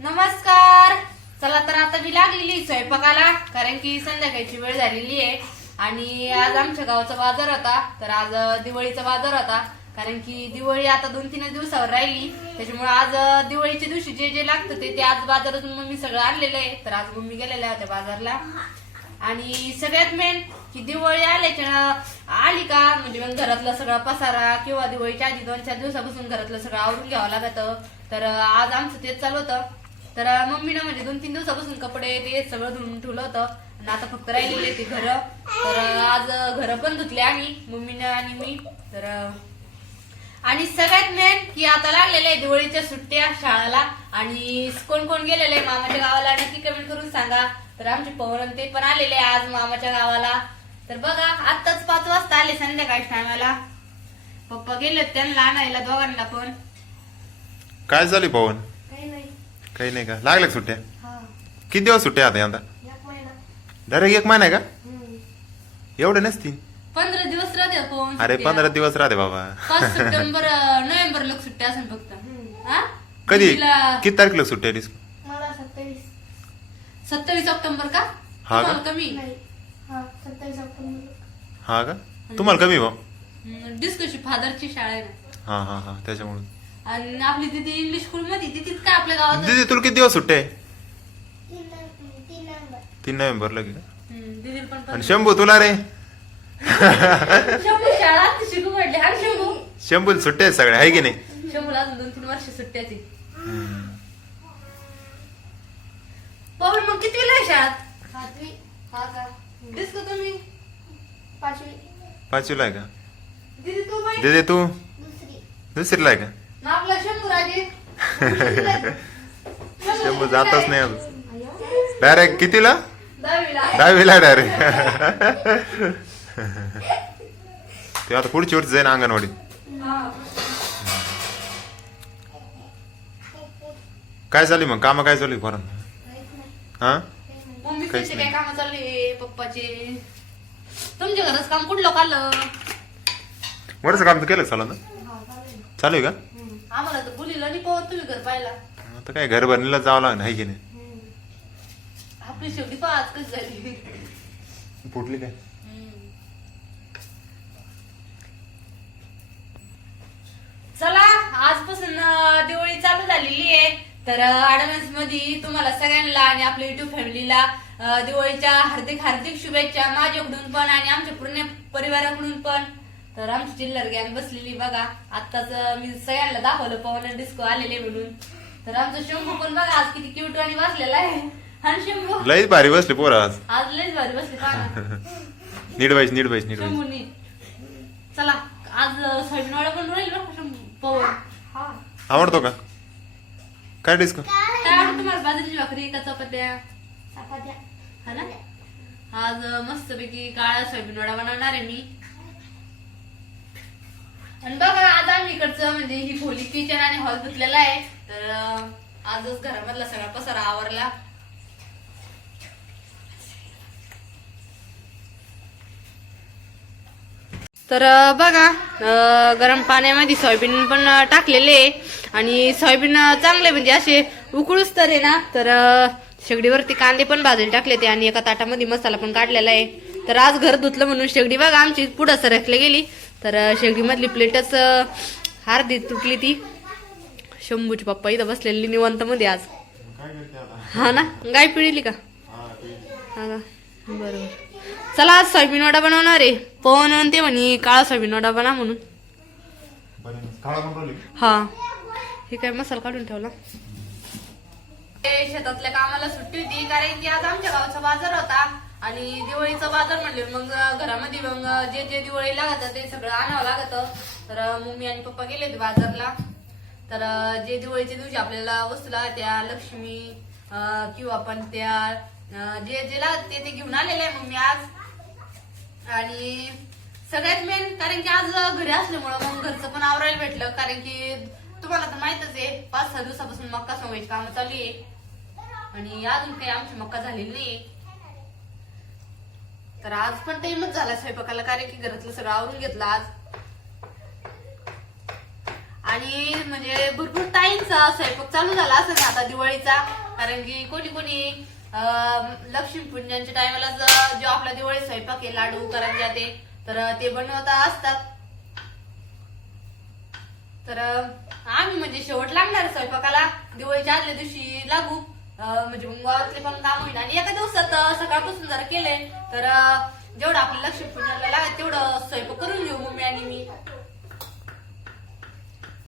नमस्कार. चला तर आता मी लागलेली स्वयंपाकाला कारण की संध्याकाळची वेळ झालेली आहे. आणि आज आमच्या गावचा बाजार होता तर आज दिवाळीचा बाजार होता. कारण की दिवाळी आता दोन तीन दिवसावर राहिली. त्याच्यामुळे आज दिवाळीच्या दिवशी जे जे लागतं ते ते आज बाजारातून मम्मी सगळं आणलेलं आहे. तर आज मम्मी गेलेल्या होत्या बाजारला. आणि सगळ्यात मेन की दिवाळी आल्याच्या आली का? म्हणजे मग घरातला सगळा पसारा किंवा दिवाळीच्या आधी दोन चार दिवसापासून घरातलं सगळं आवरून घ्यावं लागतं. तर आज आमचं तेच चालू होतं. तर मम्मी मम्मीनं म्हणजे दोन तीन दिवसापासून कपडे ते सगळं धुवून ठेवलं होतं. आणि आता फक्त राहिलेले ते घर. तर आज घर पण धुतले आम्ही मम्मीनं आणि मी. तर आणि सगळ्यात मेन की आता लागलेल्या आहे दिवाळीच्या सुट्ट्या शाळेला. आणि कोण कोण गेलेले आहे मामाच्या गावाला नक्की कमेंट करून सांगा. तर आमचे पवन ते पण आलेले आज मामाच्या गावाला. तर बघा आत्ताच पाच वाजता आले संध्याकाळी टायमाला पप्पा गेले त्यांना आणायला दोघांना पण. काय झाले पवन? काही नाही का? लागल्या का सुट्ट्या? हा किती दिवस सुट्ट्या आता? यंदा एक महिना डायरेक्ट एक महिना आहे का? एवढे नसती पंधरा दिवस राहते अरे. पंधरा दिवस राहते बाबा. पाच सप्टेंबर नोव्हेंबर लोक सुट्ट्या असेल फक्त. हा? कधी? तिला किती तारखेला सुट्ट्या मला सत्तावीस. सत्तावीस ऑक्टोबर का? हा का? तुम्हाला कमी? नाही. हा सत्तावीस ऑक्टोबर. हा का? तुम्हाला कमी भाऊ डिस्कशी फादरची शाळा आहे ना. हा हा हा. त्याच्यामुळे. आणि आपली तिथे इंग्लिश स्कूल मध्ये काय आपल्या गावात दीदी तुला किती दिवस सुट्ट्या आहे? तीन नोव्हेंबर- लगे. का पण आणि शंभू तुला रे? शंभू शाळा शिकू म्हटले. हा शंभू? शंभू सुट्ट्या आहेत सगळ्या आहे की नाही? शंभूला अजून दोन तीन वर्ष सुट्ट्याची पवन मग किती वेळ आहे शाळात सातवी. हा का? डिस्को तुम्ही. पाचवी. पाचवीला आहे का? दीदी तू बाई. दीदी तू? दुसरी. दुसरीला आहे का? शंभू जातच नाही अजून. डायरेक्ट कितीला? दहावीला. डायरेक्ट ते आता पुढची वर्षी जाईन अंगणवाडी. काय झाली मग? कामं काय चालू पोरांना? हा? काहीच काय. काम चालले पप्पाचे? तुमच्या घरात काम कुठलं काढलं? वरचं काम तर केलं चालू ना? चालू आहे का? आम्हाला तर बोलीला नाही पवत तुम्ही घर पाहिला. आता काय घर भरणीला जावं लागणार आहे की नाही? आपली शेवटी पाच कशी झाली. फुटली काय? चला आजपासून अं, दिवाळी चालू झालेली आहे. तर अडवान्समध्ये तुम्हाला सगळ्यांना आणि आपल्या युट्यूब फॅमिलीला दिवाळीच्या हार्दिक हार्दिक शुभेच्छा. माझ्याकडून पण आणि आमच्या पूर्ण परिवाराकडून पण. तर आमची चिल्लर गॅन बसलेली बघा. आत्ताच मी सगळ्यांना दाखवलं पवन डिस्को आलेले म्हणून. तर आमचं शंभू पण बघा आज किती क्यूट आणि बसलेला आहे. आणि शंभू लईच भारी बसली पोरं आज. आज लयच भारी बसले पहा नीट बाईस नीट बाईस नीट शंभूनी चला आज सोयाबीनवाडा पण राहील बरं का शंभू? पवन. हा. आवडतो का? काय डिस्को? काय आवडतं तुम्हाला? बाजरीची भाकरी का चपात्या? चपात्या. हा ना? आज मस्तपैकी काळा सोयाबीन वडा बनवणार आहे मी. आणि बघा आज आम्ही इकडचं म्हणजे ही खोली किचन आणि हॉल धुतलेला आहे. तर आजच घरामधला सगळा पसारा आवरला. तर बघा अं, गरम पाण्यामध्ये सोयाबीन पण टाकलेले आहे. आणि सोयाबीन चांगले म्हणजे असे उकळूच तर आहे ना. तर शेगडीवरती कांदे पण भाजून टाकले ते आणि एका ताटामध्ये मसाला पण काढलेला आहे. तर आज घर धुतलं म्हणून शेगडी बघा आमची पुढं सरकले गेली. तर अं, शेगडीमधली प्लेटच अं, तुटली ती. शंभूची पप्पा इथं बसलेली निवंत मध्ये आज. हा ना? गाय पिळली का? हा का? बरोबर. चला आज सोयाबीन वडा बनवणार आहे. पवन आणि ते म्हणे काळा सोयाबीन वडा बना म्हणून. हा. हे काय मसाला काढून ठेवला? शेतातल्या कामाला सुट्टी होती कारण की आज आमच्या गावचा बाजार होता. आणि दिवाळीचा बाजार म्हणले मग घरामध्ये मग जे जे दिवाळी लागत ते सगळं आणावं लागत. तर मम्मी आणि पप्पा गेले होते बाजारला. तर जे दिवाळीच्या दिवशी आपल्याला वस्तू त्या लक्ष्मी किंवा पण त्या जे जे लागत ते ते घेऊन आलेले आहे मम्मी आज. आणि सगळ्यात मेन कारण की आज घरी असल्यामुळं मग घरचं पण आवरायला भेटलं. कारण की तुम्हाला तर माहितच आहे पाच सहा दिवसापासून मक्का सोंगायची कामं चालू आहे. आणि अजून काही आमची मक्का झालेली नाही. तर आज पण टाइमच झाला स्वयंपाकाला कारण की घरातलं सगळं आवरून घेतलं आज. आणि म्हणजे भरपूर टाईमचा स्वयंपाक चालू झाला असं आता दिवाळीचा कारण की कोणी कोणी लक्ष्मीपूजनच्या टायमाला जो आपला दिवाळी स्वयंपाक आहे लाडू करंजा ते तर ते बनवता असतात. तर आम्ही म्हणजे शेवट लागणार स्वयंपाकाला. दिवाळीच्या आदल्या दिवशी लागू. म्हणजे गावातले पण काम होईल आणि एका दिवसात सकाळपासून जर केले तर जेवढं आपलं लक्ष्मीपूजनाला लागेल तेवढं स्वयंपाक करून घेऊ मम्मी आणि मी.